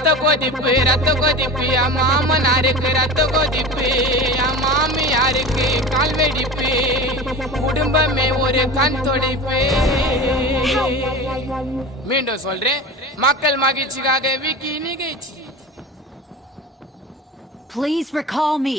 ரத்த கொதிப்பு என் மாமனாருக்கு ரத்த கொதிப்பு என் மாமியாருக்கு கால் வெடிப்பு குடும்பமே ஒரு கண் துடைப்பு. மீண்டும் சொல்றேன், மக்கள் மகிழ்ச்சிக்காக விக்கி நிகழ்ச்சி. Please recall me.